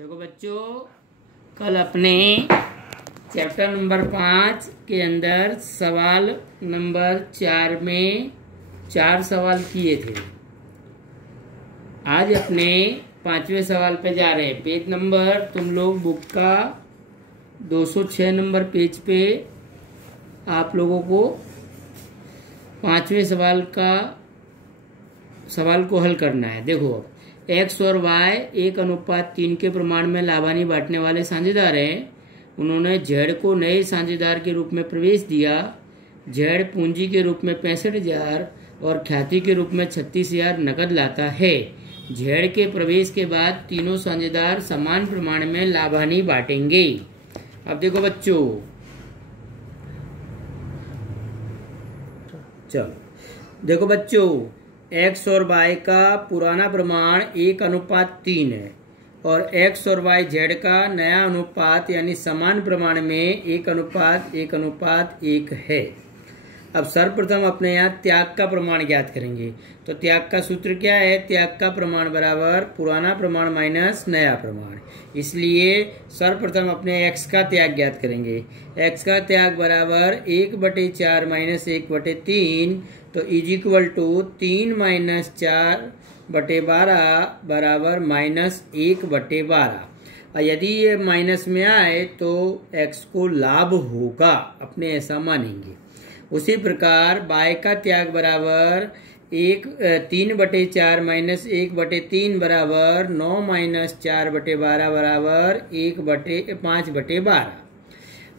देखो बच्चों, कल अपने चैप्टर नंबर 5 के अंदर सवाल नंबर 4 में 4 सवाल किए थे। आज अपने 5वें सवाल पे जा रहे हैं। पेज नंबर तुम लोग बुक का 206 नंबर पेज पे आप लोगों को 5वें सवाल को हल करना है। देखो, एक्स और वाई 1:3 के प्रमाण में लाभानी बांटने वाले साझेदार हैं। उन्होंने जेड को नए साझेदार के रूप में प्रवेश दिया। जेड पूंजी के रूप में 65,000 और ख्याति के रूप में 36,000 नकद लाता है। जेड के प्रवेश के बाद तीनों साझेदार समान प्रमाण में लाभानी बांटेंगे। अब देखो बच्चों, चलो देखो बच्चों, एक्स और वाई का पुराना प्रमाण 1:3 है और एक्स और वाई जेड का नया अनुपात यानी समान प्रमाण में 1:1:1 है। अब सर्वप्रथम अपने यहाँ त्याग का प्रमाण ज्ञात करेंगे। तो त्याग का सूत्र क्या है? त्याग का प्रमाण बराबर पुराना प्रमाण माइनस नया प्रमाण। इसलिए सर्वप्रथम अपने एक्स का त्याग ज्ञात करेंगे। एक्स का त्याग बराबर 1/4 माइनस 1/3, तो इज इक्वल टू 3 - 4/12 बराबर -1/12। और यदि ये माइनस में आए तो एक्स को लाभ होगा, अपने ऐसा मानेंगे। उसी प्रकार बाय का त्याग बराबर 3/4 माइनस 1/3 बराबर 9 - 4/12 बराबर 5/12।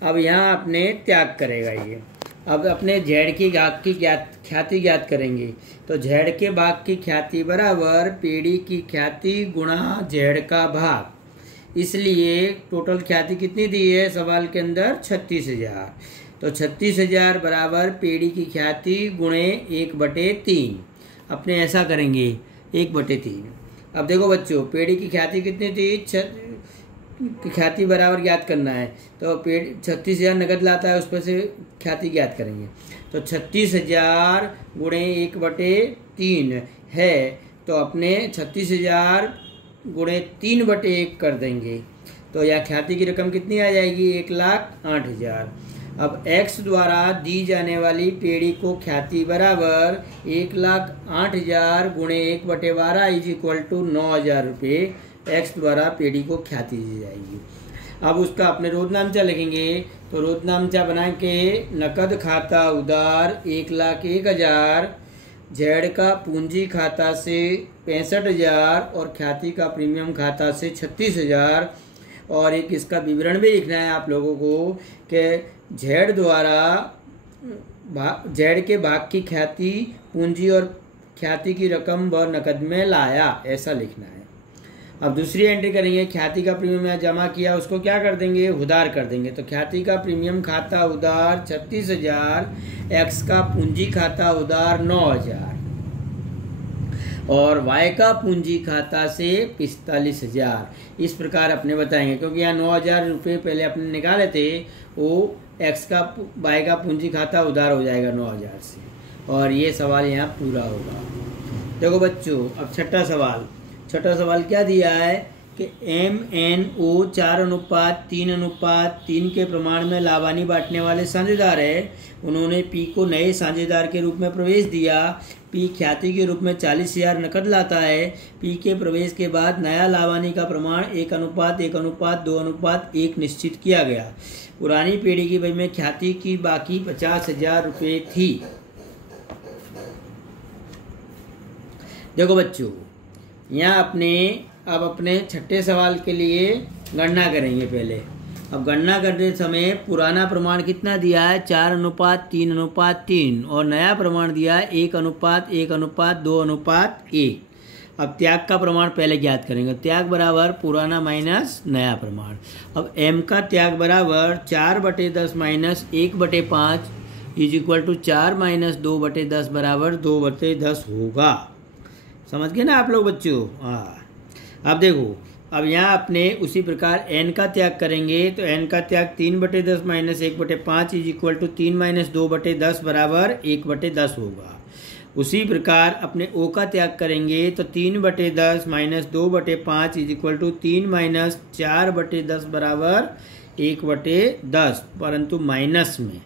अब यहाँ अपने त्याग करेगा ये। अब अपने जेड की भाग की ख्याति ज्ञात करेंगे। तो जेड के भाग की ख्याति बराबर पेड़ी की ख्याति गुणा जेड का भाग। इसलिए टोटल ख्याति कितनी दी है सवाल के अंदर? 36,000। तो 36,000 बराबर पेड़ी की ख्याति गुणे 1/3। अपने ऐसा करेंगे 1/3। अब देखो बच्चों, पेड़ी की ख्याति कितनी थी? ख्याति बराबर ज्ञात करना है। तो 36,000 नगद लाता है, उस पर से ख्याति ज्ञात करेंगे। तो 36,000 गुणे 1/3 है। तो अपने 36,000 गुणे 3/1 कर देंगे। तो यह ख्याति की रकम कितनी आ जाएगी? 1,08,000। अब x द्वारा दी जाने वाली पेड़ी को ख्याति बराबर 1,08,000 गुणे 1/12 इज इक्वल टू 9,000 रुपये एक्स द्वारा पेड़ी को ख्याति दी जाएगी। अब उसका अपने रोजनामचा लिखेंगे। तो रोजनामचा बना के नकद खाता उधार 1,01,000, जेड का पूंजी खाता से 65,000 और ख्याति का प्रीमियम खाता से 36,000। और एक इसका विवरण भी लिखना है आप लोगों को कि जेड द्वारा जेड के भाग की ख्याति पूंजी और ख्याति की रकम व नकद में लाया, ऐसा लिखना है। अब दूसरी एंट्री करेंगे। ख्याति का प्रीमियम जमा किया, उसको क्या कर देंगे? उधार कर देंगे। तो ख्याति का प्रीमियम खाता उधार 36,000, एक्स का पूंजी खाता उधार 9,000 और वाई का पूंजी खाता से 45,000। इस प्रकार अपने बताएंगे, क्योंकि यहाँ 9,000 रुपये पहले अपने निकाले थे, वो एक्स का वाई का पूंजी खाता उधार हो जाएगा 9,000 से। और ये सवाल यहाँ पूरा होगा। देखो बच्चों, अब छठा सवाल क्या दिया है कि MNO 4:3:3 के प्रमाण में लाभानी बांटने वाले साझेदार है। उन्होंने P को नए साझेदार के रूप में प्रवेश दिया। P ख्याति के रूप में 40,000 नकद लाता है। P के प्रवेश के बाद नया लाभानी का प्रमाण 1:1:2:1 निश्चित किया गया। पुरानी पीढ़ी की वजह में ख्याति की बाकी 50,000 रुपये थी। देखो बच्चों, यहाँ अब अपने छठे सवाल के लिए गणना करेंगे। पहले अब गणना करते समय पुराना प्रमाण कितना दिया है? 4:3:3 और नया प्रमाण दिया है 1:1:2:1। अब त्याग का प्रमाण पहले ज्ञात करेंगे। त्याग बराबर पुराना माइनस नया प्रमाण। अब m का त्याग बराबर 4/10 माइनस 1/5 इज इक्वल टू 4 - 2/10 बराबर 2/10 होगा। समझ गए ना आप लोग बच्चों? हाँ। अब देखो, अब यहाँ अपने उसी प्रकार n का त्याग करेंगे। तो n का त्याग 3/10 माइनस 1/5 इज इक्वल टू 3 - 2/10 बराबर 1/10 होगा। उसी प्रकार अपने ओ का त्याग करेंगे तो 3/10 minus 2/5 is equal to 3 minus 4/10 बराबर 1/10, परंतु माइनस में,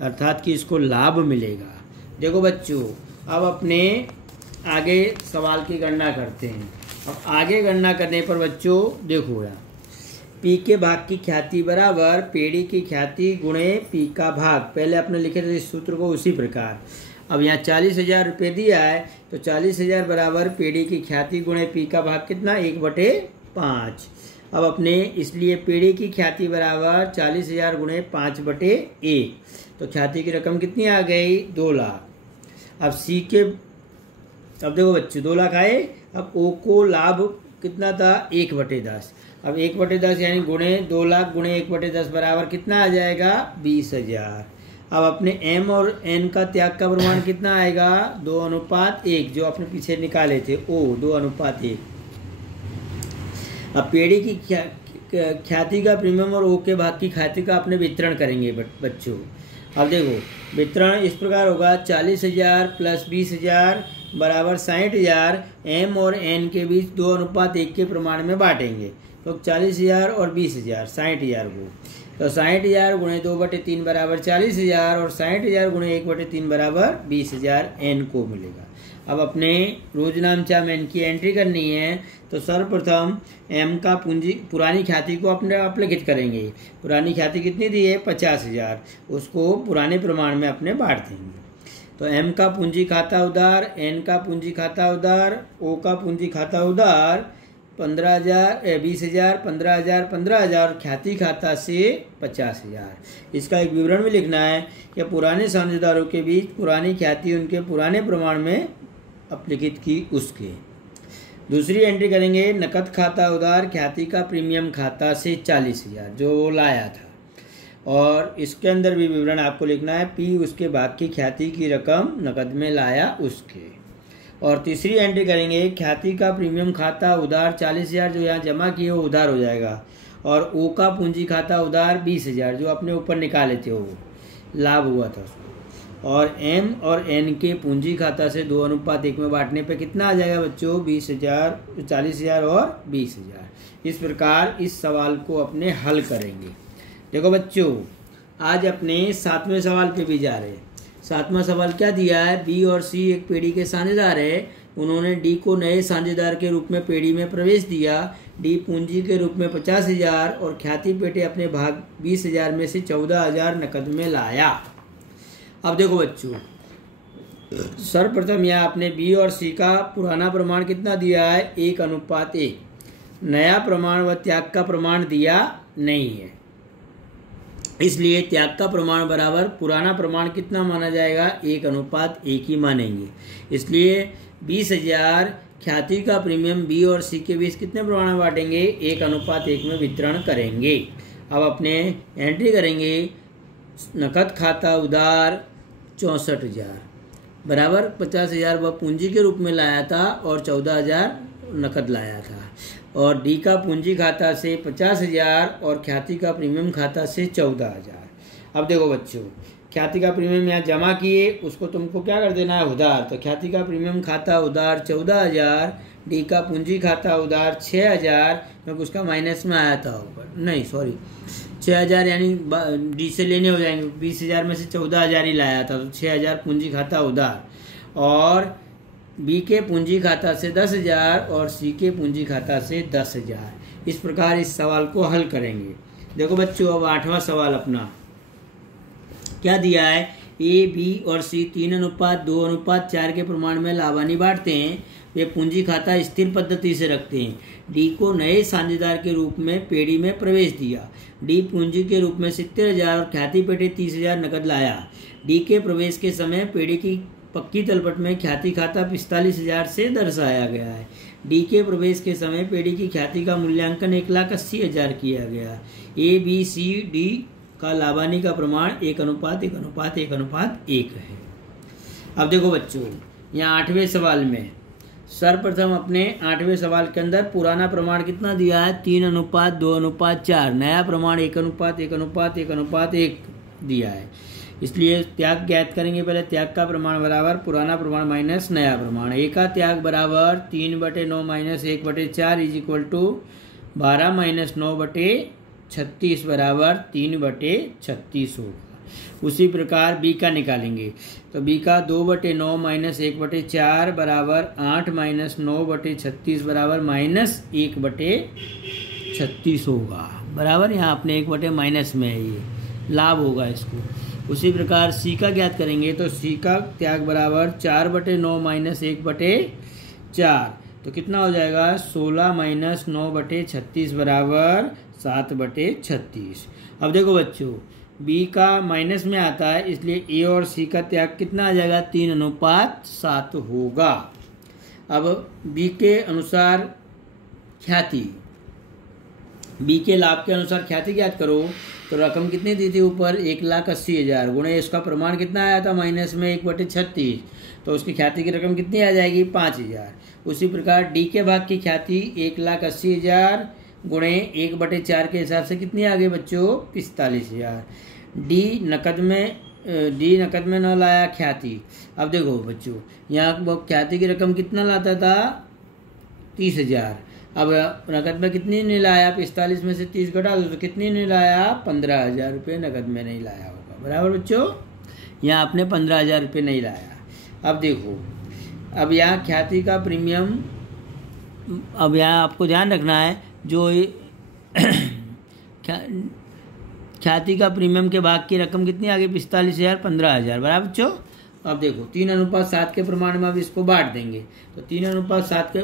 अर्थात कि इसको लाभ मिलेगा। देखो बच्चों, अब अपने आगे सवाल की गणना करते हैं। अब आगे गणना करने पर बच्चों देखो यार, पी के भाग की ख्याति बराबर पेड़ी की ख्याति गुणे पी का भाग, पहले अपने लिखे थे इस सूत्र को उसी प्रकार। अब यहाँ 40,000 रुपये दिया है तो 40,000 बराबर पेड़ी की ख्याति गुणे पी का भाग कितना 1/5। अब अपने इसलिए पेड़ी की ख्याति बराबर 40,000 गुणे 5/1, तो ख्याति की रकम कितनी आ गई 2 लाख। अब सी के, अब देखो बच्चों 2 लाख आए। अब ओ को लाभ कितना था 1/10। अब 1/10 यानी गुणे 2 लाख गुणे 1/10 बराबर कितना आ जाएगा 20,000। अब अपने m और n का त्याग का प्रमाण कितना आएगा 2:1, जो अपने पीछे निकाले थे ओ 2:1। अब पेड़ी की ख्याति का प्रीमियम और ओ के भाग की ख्याति का अपने वितरण करेंगे बच्चों। अब देखो वितरण इस प्रकार होगा 40,000 प्लस 20,000 बराबर 60,000। m और n के बीच 2:1 के प्रमाण में बांटेंगे, तो 40,000 और 20,000 60,000 को, तो 60,000 गुणे 2/3 बराबर 40,000 और 60,000 गुणे 1/3 बराबर 20,000 n को मिलेगा। अब अपने रोजनामचा में n की एंट्री करनी है, तो सर्वप्रथम m का पूंजी पुरानी ख्याति को अपने अपलिखित करेंगे। पुरानी ख्याति कितनी दी है 50,000, उसको पुराने प्रमाण में अपने बांट देंगे। तो m का पूंजी खाता उधार, n का पूंजी खाता उधार, o का पूंजी खाता उधार 15,000 20,000 15,000 15,000, ख्याति खाता से 50,000। इसका एक विवरण भी लिखना है कि पुराने साझेदारों के बीच पुरानी ख्याति उनके पुराने प्रमाण में अपलिखित की उसके। दूसरी एंट्री करेंगे नकद खाता उधार ख्याति का प्रीमियम खाता से 40,000 जो वो लाया था, और इसके अंदर भी विवरण आपको लिखना है पी उसके भाग की ख्याति की रकम नकद में लाया उसके। और तीसरी एंट्री करेंगे ख्याति का प्रीमियम खाता उधार 40,000 जो यहाँ जमा किए वो उधार हो जाएगा, और ओ का पूंजी खाता उधार 20,000 जो अपने ऊपर निकाले थे वो लाभ हुआ था उसको, और m और n के पूंजी खाता से 2:1 में बांटने पे कितना आ जाएगा बच्चों 20,000 40,000 और 20,000। इस प्रकार इस सवाल को अपने हल करेंगे। देखो बच्चों, आज अपने 7वें सवाल पे भी जा रहे हैं। 7वां सवाल क्या दिया है, बी और सी एक पेड़ी के साझेदार है। उन्होंने डी को नए साझेदार के रूप में पेड़ी में प्रवेश दिया। डी पूंजी के रूप में 50,000 और ख्याति पेटे अपने भाग 20,000 में से 14,000 नकद में लाया। अब देखो बच्चों, सर्वप्रथम यहाँ आपने बी और सी का पुराना प्रमाण कितना दिया है 1:1। नया प्रमाण व त्याग का प्रमाण दिया नहीं है, इसलिए त्याग का प्रमाण बराबर पुराना प्रमाण कितना माना जाएगा 1:1 ही मानेंगे। इसलिए 20,000 ख्याति का प्रीमियम बी और सी के बीच कितने प्रमाण में बांटेंगे 1:1 में वितरण करेंगे। अब अपने एंट्री करेंगे नकद खाता उधार 64,000 बराबर 50,000 वह पूंजी के रूप में लाया था और 14,000 नकद लाया था, और डी का पूंजी खाता से 50,000 और ख्याति का प्रीमियम खाता से 14,000। अब देखो बच्चों, ख्याति का प्रीमियम यहाँ जमा किए, उसको तुमको क्या कर देना है उधार, तो ख्याति का प्रीमियम खाता उधार 14,000, डी का पूंजी खाता उधार 6,000, क्योंकि उसका माइनस में आया था ऊपर, नहीं सॉरी 6,000 यानी डी से लेने हो जाएंगे, 20,000 में से 14,000 ही लाया था, तो 6,000 पूंजी खाता उधार, और बी के पूंजी खाता से 10,000 और सी के पूंजी खाता से 10,000। इस प्रकार इस सवाल को हल करेंगे। देखो बच्चों, अब 8वां सवाल अपना क्या दिया है, ए बी और सी 3:2:4 के प्रमाण में लाभानी बांटते हैं। वे पूंजी खाता स्थिर पद्धति से रखते हैं। डी को नए साझेदार के रूप में पेड़ी में प्रवेश दिया। डी पूंजी के रूप में 70,000 और ख्याति पेटे 30,000 नकद लाया। डी के प्रवेश के समय पेड़ी की पक्की तलपट में ख्याति खाता 45,000 से दर्शाया गया है। डी के प्रवेश के समय पेड़ी की ख्याति का मूल्यांकन 1,80,000 किया गया। ए बी सी डी का लाभानी का प्रमाण 1:1:1:1 है। अब देखो बच्चों, यहाँ 8वें सवाल में सर्वप्रथम अपने 8वें सवाल के अंदर पुराना प्रमाण कितना दिया है 3:2:4, नया प्रमाण 1:1:1:1 दिया है। इसलिए त्याग ज्ञात करेंगे। पहले त्याग का प्रमाण बराबर पुराना प्रमाण माइनस नया प्रमाण। ए का त्याग बराबर 3/9 minus 1/4 is equal to 12 minus 9/36 बराबर 3/36 होगा। उसी प्रकार बी का निकालेंगे तो बी का 2/9 माइनस 1/4 बराबर 8 माइनस 9/36 बराबर माइनस 1/36 होगा बराबर। यहाँ अपने 1 माइनस में है, ये लाभ होगा इसको। उसी प्रकार सी का ज्ञात करेंगे तो सी का त्याग बराबर 4/9 माइनस 1/4 तो कितना हो जाएगा 16 माइनस 9/36 बराबर 7/36। अब देखो बच्चों बी का माइनस में आता है इसलिए ए और सी का त्याग कितना आ जाएगा 3:7 होगा। अब बी के अनुसार ख्याति, बी के लाभ के अनुसार ख्याति ज्ञात करो तो रकम कितनी दी थी ऊपर 1,80,000 गुणे इसका प्रमाण कितना आया था माइनस में 1/36 तो उसकी ख्याति की रकम कितनी आ जाएगी 5,000। उसी प्रकार डी के भाग की ख्याति 1,80,000 गुणे 1/4 के हिसाब से कितनी आ गई बच्चों 45,000। डी नकद में न लाया ख्याति। अब देखो बच्चों यहाँ वो ख्याति की रकम कितना लाता था 30,000। अब नकद में कितनी नहीं लाया 45 में से 30 घटा दो तो कितनी नहीं लाया 15,000 रुपये नकद में नहीं लाया होगा बराबर बच्चों। यहाँ आपने 15,000 रुपये नहीं लाया। अब देखो अब यहाँ ख्याति का प्रीमियम, अब यहाँ आपको ध्यान रखना है जो ख्याति का प्रीमियम के भाग की रकम कितनी आ गई 45,000 15,000 बराबर बच्चों। अब देखो 3:7 के प्रमाण में अब इसको बांट देंगे तो 3:7 के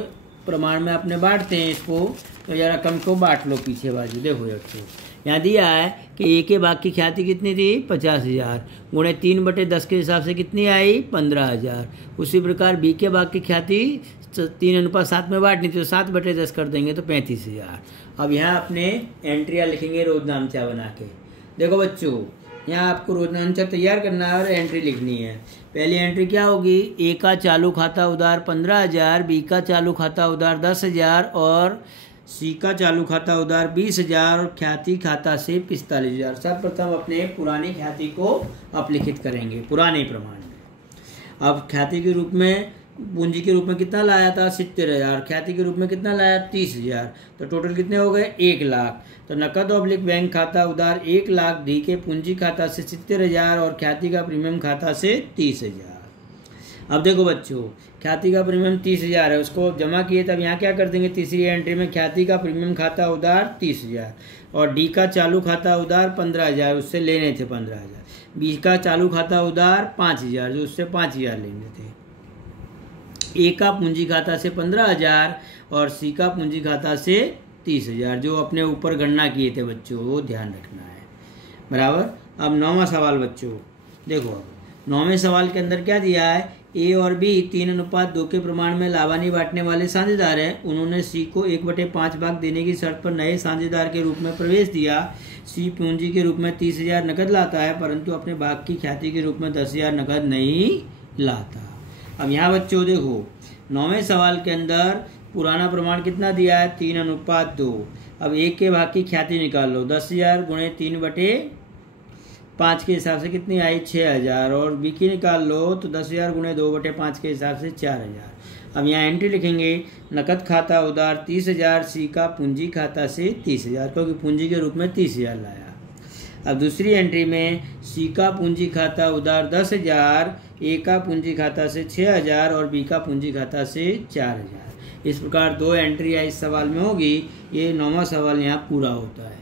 प्रमाण में अपने बांटते हैं इसको तो यह रकम को बांट लो पीछे बाजू। देखो बच्चों यहाँ दिया है कि ए के भाग की ख्याति कितनी थी 50,000 गुणे 3/10 के हिसाब से कितनी आई 15,000। उसी प्रकार बी के भाग की ख्याति 3:7 में बांटनी थी तो 7/10 कर देंगे तो 35,000। अब यहाँ अपने एंट्रियाँ लिखेंगे रोजनामचा बना के। देखो बच्चों यहाँ आपको रोजनामचा तैयार करना है और एंट्री लिखनी है। पहली एंट्री क्या होगी ए का चालू खाता उधार 15,000, बी का चालू खाता उधार 10,000 और सी का चालू खाता उधार 20,000 और ख्याति खाता से 45,000। सर्वप्रथम अपने पुरानी ख्याति को अपलिखित करेंगे पुराने प्रमाण में। अब ख्याति के रूप में पूंजी के रूप में कितना लाया था 70,000, ख्याति के रूप में कितना लाया 30,000 तो टोटल कितने हो गए 1,00,000। तो नकद ऑब्लिक बैंक खाता उधार 1,00,000 डी के पूंजी खाता से 70,000 और ख्याति का प्रीमियम खाता से 30,000। अब देखो बच्चों ख्याति का प्रीमियम 30,000 है उसको जमा किए तब यहाँ क्या कर देंगे तीसरी एंट्री में ख्याति का प्रीमियम खाता उधार 30,000 और डी का चालू खाता उधार 15,000 उससे लेने थे 15,000, बी का चालू खाता उधार 5,000 जो उससे 5,000 लेने थे। ए का पूंजी खाता से 15,000 और सी का पूंजी खाता से 30,000 जो अपने ऊपर गणना किए थे बच्चों वो ध्यान रखना है बराबर। अब 9वां सवाल बच्चों देखो अब 9वें सवाल के अंदर क्या दिया है ए और बी 3:2 के प्रमाण में लाभानी बांटने वाले साझेदार हैं। उन्होंने सी को 1/5 भाग देने की शर्त पर नए साझेदार के रूप में प्रवेश दिया। सी पूंजी के रूप में 30,000 नकद लाता है परंतु अपने भाग की ख्याति के रूप में 10,000 नकद नहीं लाता। अब यहाँ बच्चों देखो 9वें सवाल के अंदर पुराना प्रमाण कितना दिया है 3:2। अब एक के भाग की ख्याति निकाल लो 10,000 गुणे 3/5 के हिसाब से कितनी आई 6,000 और बी की निकाल लो तो 10,000 गुणे 2/5 के हिसाब से 4,000। अब यहाँ एंट्री लिखेंगे नकद खाता उधार 30,000 सी का पूंजी खाता से 30,000 क्योंकि पूंजी के रूप में 30,000 लाया। अब दूसरी एंट्री में सी का पूंजी खाता उधार 10,000, ए का पूंजी खाता से 6,000 और बी का पूंजी खाता से 4,000। इस प्रकार 2 एंट्रियाँ इस सवाल में होगी। ये 9वां सवाल यहाँ पूरा होता है।